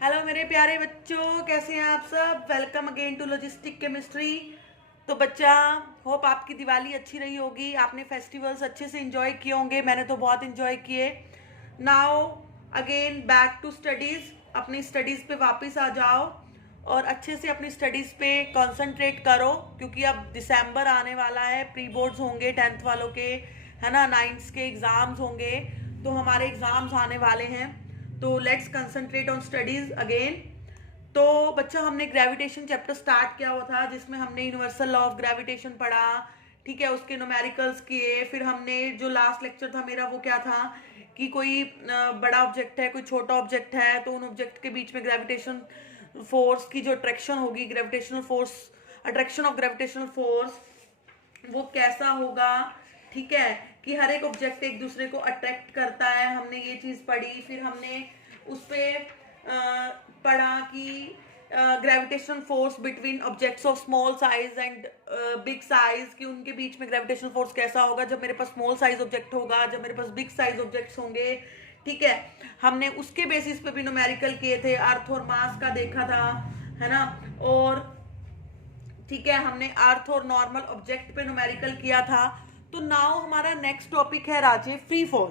Hello मेरे प्यारे बच्चों, कैसे हैं आप सब। Welcome again to logistic chemistry. तो बच्चा, होप आपकी दिवाली अच्छी रही होगी, आपने फेस्टिवल्स अच्छे से एंजॉय किए होंगे। मैंने तो बहुत एंजॉय किए। Now again back to studies. अपनी स्टडीज़ पे वापस आ जाओ और अच्छे से अपनी स्टडीज़ पे कंसंट्रेट करो, क्योंकि अब दिसंबर आने वाला है, प्री बोर्ड्स होंगे 10th वालों के, है ना, 9th के एग्ज़ाम्स होंगे। तो हमारे एग्ज़ाम्स आने वाले हैं, तो let's concentrate on studies again. तो बच्चा, हमने ग्रेविटेशन चैप्टर स्टार्ट किया हुआ था, जिसमें हमने यूनिवर्सल लॉ ऑफ ग्रेविटेशन पढ़ा। ठीक है, उसके न्यूमेरिकल्स किए। फिर हमने जो लास्ट लेक्चर था मेरा, वो क्या था कि कोई बड़ा ऑब्जेक्ट है, कोई छोटा ऑब्जेक्ट है, तो उन ऑब्जेक्ट के बीच में ग्रेविटेशन फोर्स की जो अट्रैक्शन होगी, gravitational force, attraction of gravitational force, वो कैसा होगा। ठीक है, कि हर एक ऑब्जेक्ट एक दूसरे को अट्रैक्ट करता है, हमने ये चीज पढ़ी। फिर हमने उस पर पढ़ा कि gravitational force between objects of small size and big size, कि उनके बीच में ग्रेविटेशनल फोर्स कैसा होगा जब मेरे पास स्मॉल साइज ऑब्जेक्ट होगा, जब मेरे पास बिग साइज ऑब्जेक्ट्स होंगे। ठीक है, हमने उसके बेसिस पे भी न्यूमेरिकल किए थे, अर्थ और मास का देखा था, है ना। और ठीक है, हमने अर्थ और नॉर्मल ऑब्जेक्ट पे न्यूमेरिकल किया था। तो नाउ हमारा नेक्स्ट टॉपिक है राजे, फ्री फॉल।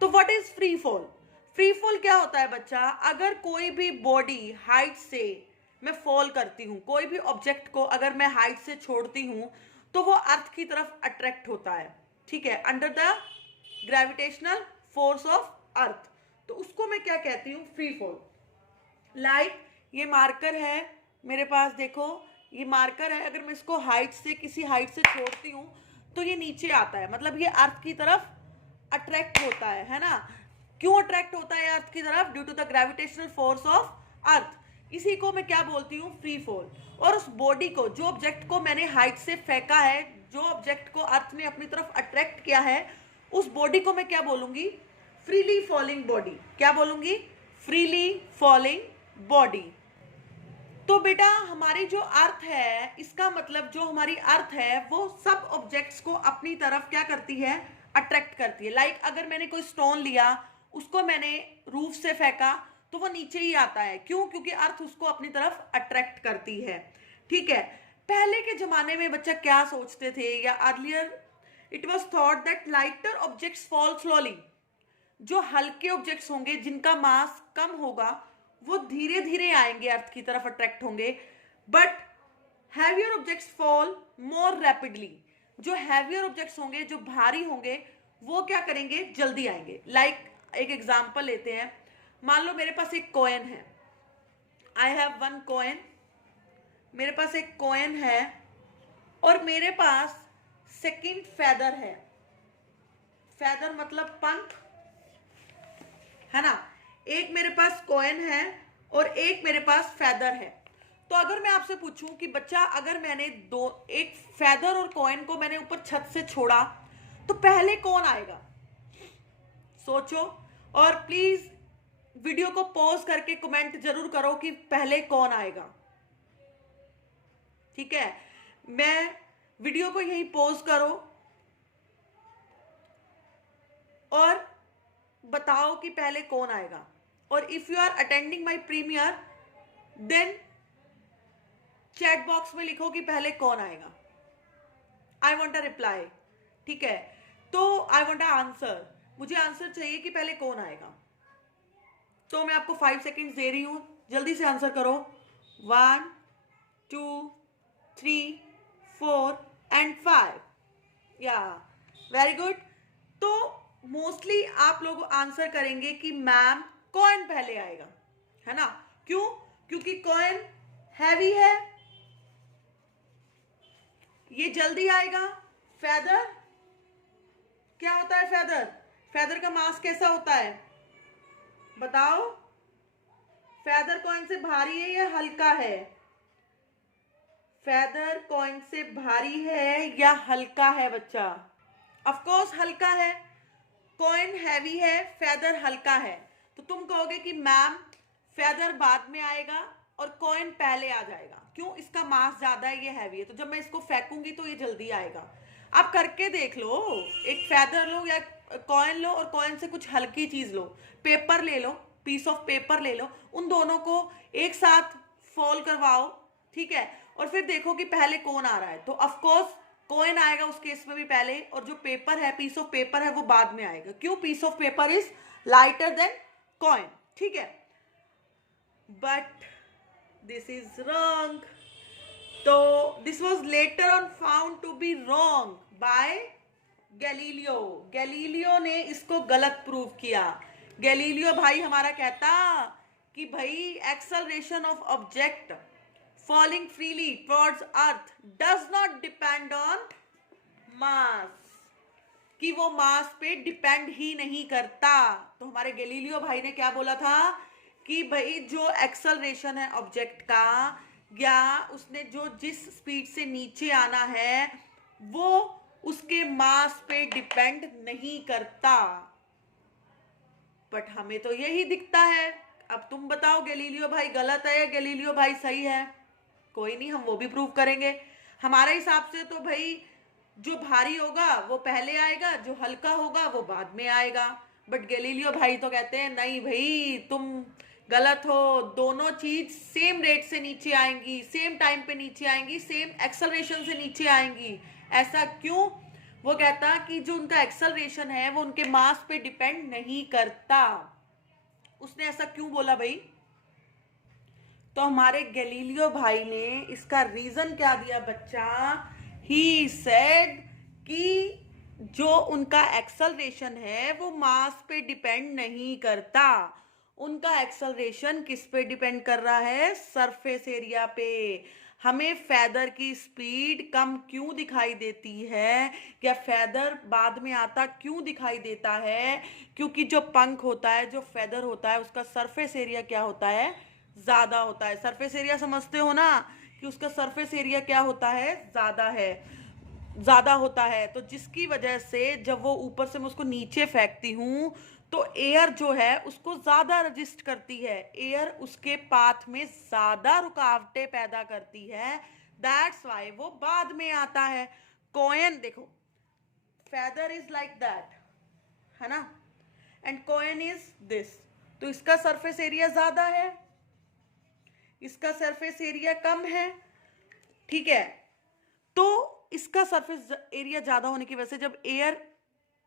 तो what is free fall? Free fall क्या होता है बच्चा? अगर कोई भी बॉडी हाइट से मैं फॉल करती हूं, कोई भी ऑब्जेक्ट को अगर मैं हाइट से छोड़ती हूं, तो वो अर्थ की तरफ अट्रैक्ट होता है। ठीक है, under the gravitational force of अर्थ। तो उसको मैं क्या कहती हूँ? Free fall. लाइक ये मार्कर है मेरे पास, देखो ये मार्कर है, अगर मैं इसको हाइट से, किसी हाइट से छोड़ती हूँ, तो ये नीचे आता है, मतलब ये अर्थ की तरफ अट्रैक्ट होता है ना। क्यों अट्रैक्ट होता है अर्थ की तरफ? Due to the gravitational force of earth. इसी को मैं क्या बोलती हूँ? Free fall. और उस बॉडी को, जो ऑब्जेक्ट को मैंने हाइट से फेंका है, जो ऑब्जेक्ट को अर्थ ने अपनी तरफ अट्रैक्ट किया है, उस बॉडी को मैं क्या बोलूंगी? Freely falling body. क्या बोलूंगी? Freely falling body. तो बेटा, हमारी जो अर्थ है, इसका मतलब जो हमारी अर्थ है वो सब ऑब्जेक्ट्स को अपनी तरफ क्या करती है? अट्रैक्ट करती है। लाइक अगर मैंने कोई स्टोन लिया, उसको मैंने रूफ से फेंका, तो वो नीचे ही आता है। क्यों? क्योंकि अर्थ उसको अपनी तरफ अट्रैक्ट करती है। ठीक है, पहले के जमाने में बच्चा क्या सोचते थे, या earlier it was thought that lighter objects fall slowly. जो हल्के ऑब्जेक्ट्स होंगे, जिनका मास कम होगा, वो धीरे धीरे आएंगे, अर्थ की तरफ अट्रैक्ट होंगे। But heavier objects fall more rapidly. जो हैवियर ऑब्जेक्ट्स होंगे, जो भारी होंगे, वो क्या करेंगे? जल्दी आएंगे। लाइक एक एग्जांपल लेते हैं। मान लो मेरे पास एक कॉइन है, आई हैव वन कॉइन। मेरे पास एक कॉइन है और मेरे पास सेकंड फेदर है। फेदर मतलब पंख, है ना। एक मेरे पास कॉइन है और एक मेरे पास फेदर है। तो अगर मैं आपसे पूछूं कि बच्चा, अगर मैंने एक फेदर और कॉइन को मैंने ऊपर छत से छोड़ा, तो पहले कौन आएगा? सोचो। और प्लीज वीडियो को पॉज करके कमेंट जरूर करो कि पहले कौन आएगा। ठीक है, मैं वीडियो को यहीं पॉज करो और बताओ कि पहले कौन आएगा। और if you are attending my premiere, then chat box में लिखो कि पहले कौन आएगा। I want a reply. ठीक है, तो आई वॉन्ट अ आंसर। मुझे आंसर चाहिए कि पहले कौन आएगा। तो मैं आपको 5 सेकेंड्स दे रही हूं, जल्दी से आंसर करो। 1 2 3 4 एंड 5। या वेरी गुड। तो मोस्टली आप लोग आंसर करेंगे कि मैम कॉइन पहले आएगा, है ना। क्यों? क्योंकि कॉइन हैवी है, ये जल्दी आएगा। फेदर क्या होता है? फेदर, फेदर का मास कैसा होता है? बताओ। फेदर कॉइन से भारी है या हल्का है? फेदर कॉइन से भारी है या हल्का है बच्चा? ऑफ कोर्स हल्का है। कॉइन हैवी है, फेदर हल्का है। तो तुम कहोगे कि मैम फेदर बाद में आएगा और कॉइन पहले आ जाएगा। क्यों? इसका मास ज्यादा है, ये हैवी है, तो जब मैं इसको फेंकूंगी तो ये जल्दी आएगा। आप करके देख लो, एक फेदर लो या कॉइन लो और कॉइन से कुछ हल्की चीज लो, पेपर ले लो, पीस ऑफ पेपर ले लो, उन दोनों को एक साथ फोल्ड करवाओ, ठीक है, और फिर देखो कि पहले कौन आ रहा है। तो ऑफ कोर्स कॉइन आएगा उस केस में भी पहले, और जो पेपर है, पीस ऑफ पेपर है, वो बाद में आएगा। क्यों? Piece of paper is lighter than coin, ठीक है। But this is wrong. तो this was later on found to be wrong by Galileo. Galileo ने इसको गलत प्रूव किया। गैलीलियो भाई हमारा कहता कि भाई acceleration of object falling freely towards earth does not depend on mass, कि वो मास पे डिपेंड ही नहीं करता। तो हमारे गैलीलियो भाई ने क्या बोला था कि भाई जो एक्सेलरेशन है ऑब्जेक्ट का, या उसने जो जिस स्पीड से नीचे आना है, वो उसके मास पे डिपेंड नहीं करता। बट हमें तो यही दिखता है। अब तुम बताओ गैलीलियो भाई गलत है या गैलीलियो भाई सही है? कोई नहीं, हम वो भी प्रूव करेंगे। हमारे हिसाब से तो भाई जो भारी होगा वो पहले आएगा, जो हल्का होगा वो बाद में आएगा। बट गैलीलियो भाई तो कहते हैं नहीं भाई तुम गलत हो, दोनों चीज सेम रेट से नीचे आएंगी, सेम टाइम पे नीचे आएंगी, सेम एक्सेलरेशन से नीचे आएंगी। ऐसा क्यों? वो कहता कि जो उनका एक्सेलरेशन है वो उनके मास पे डिपेंड नहीं करता। उसने ऐसा क्यों बोला भाई? तो हमारे गैलीलियो भाई ने इसका रीजन क्या दिया बच्चा? ही सेड कि जो उनका एक्सेलरेशन है वो मास पे डिपेंड नहीं करता। उनका एक्सेलरेशन किस पे डिपेंड कर रहा है? सरफेस एरिया पे। हमें फेदर की स्पीड कम क्यों दिखाई देती है, या फेदर बाद में आता क्यों दिखाई देता है? क्योंकि जो पंख होता है, जो फेदर होता है, उसका सरफेस एरिया क्या होता है? ज्यादा होता है। सरफेस एरिया समझते हो ना, कि उसका सरफेस एरिया क्या होता है? ज्यादा होता है। तो जिसकी वजह से जब वो ऊपर से मैं उसको नीचे फेंकती हूँ तो एयर जो है उसको ज्यादा रजिस्ट करती है, एयर उसके पाथ में ज्यादा रुकावटें पैदा करती है। दैट्स वाई वो बाद में आता है। कॉइन देखो, फेदर इज लाइक दैट, है ना, एंड कॉइन इज दिस। तो इसका सरफेस एरिया ज्यादा है, इसका सरफेस एरिया कम है, ठीक है। तो इसका सरफेस एरिया ज्यादा होने की वजह से जब एयर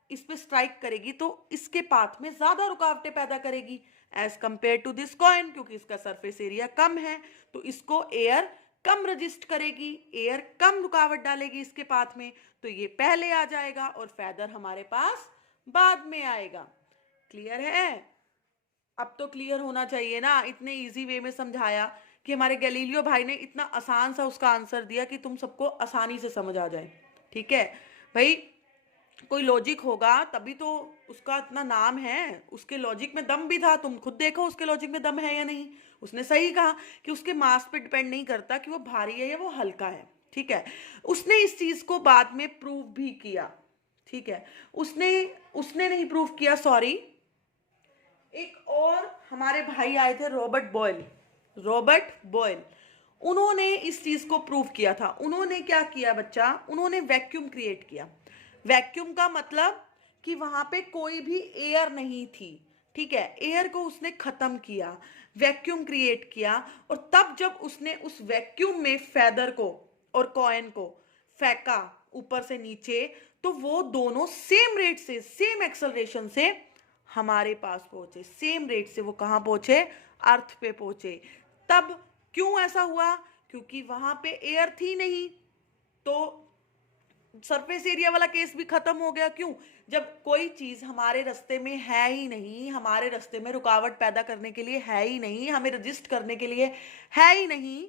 इस पे स्ट्राइक करेगी तो इसके पाथ में ज्यादा रुकावटें पैदा करेगी as compare to this coin. क्योंकि इसका सरफेस एरिया कम है तो इसको एयर कम रजिस्ट करेगी, एयर कम रुकावट डालेगी इसके पाथ में, तो ये पहले आ जाएगा और फेदर हमारे पास बाद में आएगा। क्लियर है? अब तो क्लियर होना चाहिए ना, इतने इजी वे में समझाया कि हमारे गैलीलियो भाई ने इतना आसान सा उसका आंसर दिया कि तुम सबको आसानी से समझ आ जाए। ठीक है भाई, कोई लॉजिक होगा तभी तो उसका इतना नाम है, उसके लॉजिक में दम भी था। तुम खुद देखो उसके लॉजिक में दम है या नहीं। उसने सही कहा कि उसके मास पे डिपेंड नहीं करता कि वो भारी है या वो हल्का है। ठीक है, उसने इस चीज को बाद में प्रूव भी किया। ठीक है, उसने नहीं प्रूव किया, सॉरी, एक और हमारे भाई आए थे, रॉबर्ट बॉयल। उन्होंने इस चीज को प्रूव किया था। उन्होंने क्या किया बच्चा? उन्होंने वैक्यूम क्रिएट किया। वैक्यूम का मतलब कि वहां पे कोई भी एयर नहीं थी। ठीक है, एयर को उसने खत्म किया, वैक्यूम क्रिएट किया, और तब जब उसने उस वैक्यूम में फेदर को और कॉइन को फेंका ऊपर से नीचे, तो वो दोनों सेम रेट से, सेम एक्सेलरेशन से हमारे पास पहुंचे। सेम रेट से वो कहां पहुंचे? अर्थ पे पहुंचे। तब क्यों ऐसा हुआ? क्योंकि वहां पे एयर थी नहीं, तो सरफेस एरिया वाला केस भी खत्म हो गया। क्यों? जब कोई चीज हमारे रास्ते में है ही नहीं, हमारे रास्ते में रुकावट पैदा करने के लिए है ही नहीं, हमें रजिस्ट करने के लिए है ही नहीं,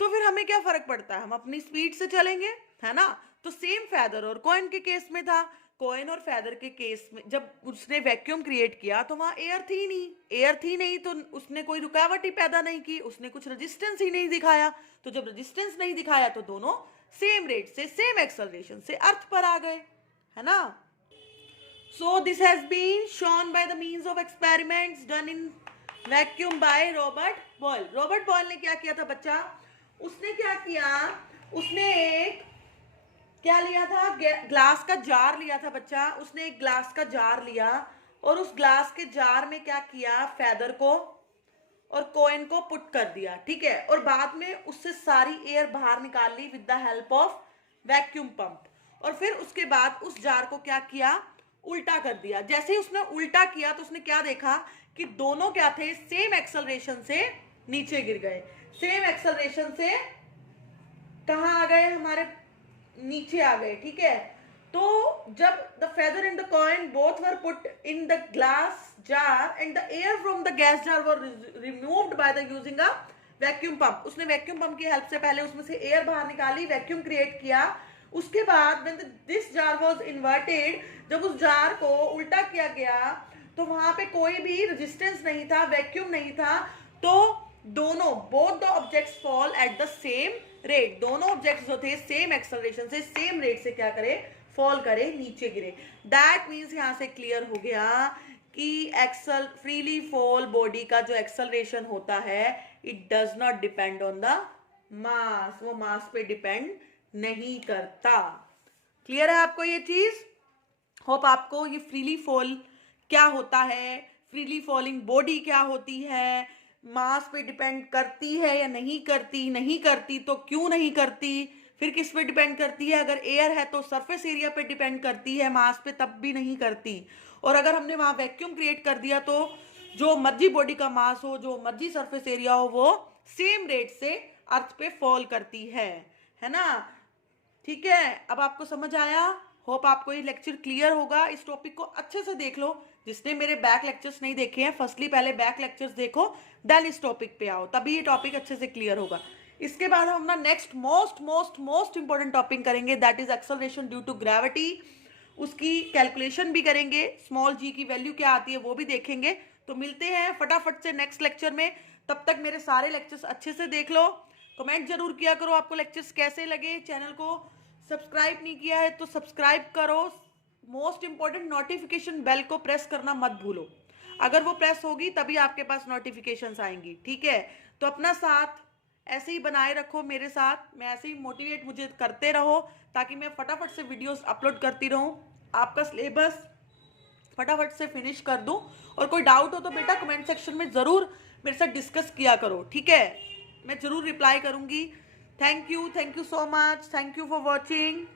तो फिर हमें क्या फर्क पड़ता है? हम अपनी स्पीड से चलेंगे, है ना। तो सेम फेदर और कॉइन के केस में था। कॉइन और फेदर के केस में जब उसने वैक्यूम क्रिएट किया तो वहां एयर थी नहीं, तो उसने कोई रुकावट ही पैदा नहीं की, उसने कुछ रेजिस्टेंस ही नहीं दिखाया। तो जब रेजिस्टेंस नहीं दिखाया तो दोनों सेम रेट से, सेम एक्सेलरेशन से अर्थ पर आ गए, है ना। So this has been shown by the means of experiments done in vacuum by Robert Boyle ने क्या किया था बच्चा? उसने क्या किया? उसने एक क्या लिया था? ग्लास का जार लिया था बच्चा। उसने एक ग्लास का जार लिया और उस ग्लास के जार में क्या किया, फेदर को और कॉइन को पुट कर दिया, ठीक है। और बाद में उससे सारी एयर बाहर निकाल ली with the help of vacuum pump. और फिर उसके बाद उस जार को क्या किया, उल्टा कर दिया। जैसे ही उसने उल्टा किया तो उसने क्या देखा कि दोनों क्या थे, सेम एक्सेलरेशन से नीचे गिर गए। सेम एक्सेलरेशन से कहाँ आ गए, हमारे नीचे आ गए, ठीक है। तो जब the feather and the coin both were put in the glass jar and the air from the gas jar were removed by the using a vacuum pump, उसने वैक्यूम पंप की हेल्प से पहले उसमें से एयर बाहर निकाली, vacuum create किया। उसके बाद when this jar was inverted, जब उस जार को उल्टा किया गया तो वहां पे कोई भी रेजिस्टेंस नहीं था, वैक्यूम नहीं था। तो दोनों both the objects fall at the same rate, दोनों ऑब्जेक्ट्स जो थे सेम एक्सेलरेशन से सेम रेट से क्या करे, फॉल करे, नीचे गिरे। दैट मीन्स यहां से क्लियर हो गया कि एक्सल फ्रीली फॉल बॉडी का जो एक्सेलरेशन होता है it does not depend on the mass, वो मास पे डिपेंड नहीं करता। क्लियर है आपको ये चीज? होप आपको ये फ्रीली फॉल क्या होता है, फ्रीली फॉलिंग बॉडी क्या होती है, मास पे डिपेंड करती है या नहीं करती, नहीं करती तो क्यों नहीं करती, फिर किस पे डिपेंड करती है, अगर एयर है तो सरफेस एरिया पे डिपेंड करती है, मास पे तब भी नहीं करती। और अगर हमने वहां वैक्यूम क्रिएट कर दिया तो जो मर्जी बॉडी का मास हो, जो मर्जी सरफेस एरिया हो, वो सेम रेट से अर्थ पे फॉल करती है ना। ठीक है, अब आपको समझ आया? होप आपको ये लेक्चर क्लियर होगा। इस टॉपिक को अच्छे से देख लो। जिसने मेरे बैक लेक्चर्स नहीं देखे हैं, फर्स्टली पहले बैक लेक्चर्स देखो, देन इस टॉपिक पे आओ, तभी ये टॉपिक अच्छे से क्लियर होगा। इसके बाद हम अपना next most most most important topic करेंगे, that is acceleration due to gravity. उसकी कैलकुलेशन भी करेंगे, स्मॉल जी की वैल्यू क्या आती है वो भी देखेंगे। तो मिलते हैं फटाफट से नेक्स्ट लेक्चर में। तब तक मेरे सारे लेक्चर्स अच्छे से देख लो, कमेंट जरूर किया करो आपको लेक्चर्स कैसे लगे। चैनल को सब्सक्राइब नहीं किया है तो सब्सक्राइब करो। मोस्ट इंपॉर्टेंट, नोटिफिकेशन बेल को प्रेस करना मत भूलो, अगर वो प्रेस होगी तभी आपके पास नोटिफिकेशंस आएंगी, ठीक है। तो अपना साथ ऐसे ही बनाए रखो मेरे साथ, मैं ऐसे ही मोटिवेट मुझे करते रहो ताकि मैं फटाफट से वीडियोस अपलोड करती रहूं, आपका सिलेबस फटाफट से फिनिश कर दूं। और कोई डाउट हो तो बेटा कमेंट सेक्शन में ज़रूर मेरे साथ डिस्कस किया करो, ठीक है, मैं ज़रूर रिप्लाई करूंगी। Thank you so much, thank you for watching.